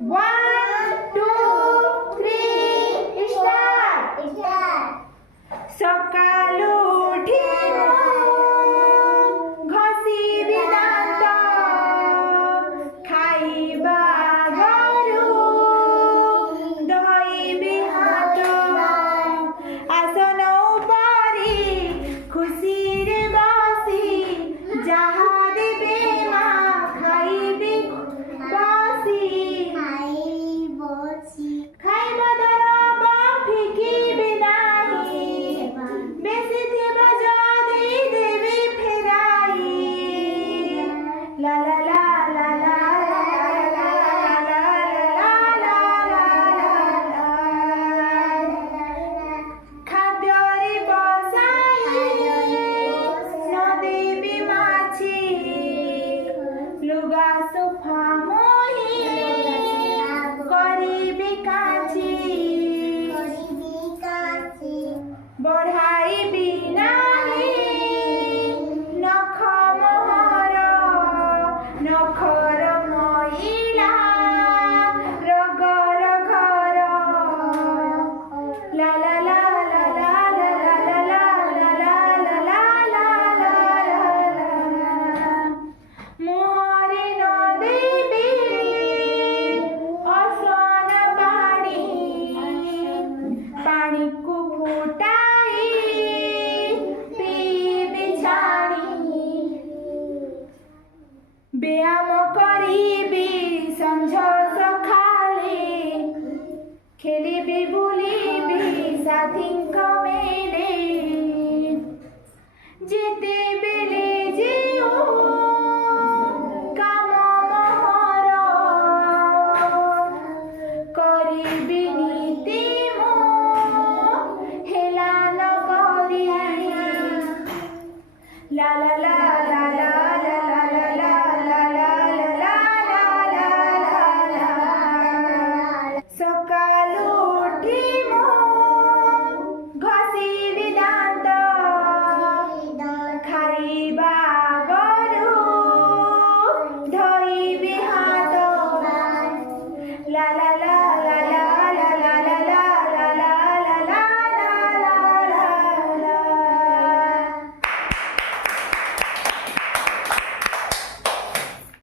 One, two, three, start. सकाळू उठी घसीबी दांत खाइबा घरू धोइबी हाथ आसन उपरी खुशी रे बसी जाहा देबे मा खाइबी बसी खाइबा दरब फिकिबी नाही बेसी थिबा जदी देबी फेराई ला ला ला ला ला खाद्यरी बसाई नदेबी माछी लुगा सोफा मोही करिबी काची बढ़ाइबी नाही नख मोहर नखर महिला रगर घर ला ला ला ला ला ला ला ला ला ला ला ला मोहरे न देबी असन पानी को फुटाई पीबी छाणी व्यायाम करिबी संझ सखाले खेलिबी बुलिबी साथींक मेले जेते बेले जेऊ काम मोहर करिबी नीति मो हेला न करी ला ला ला ला ला ला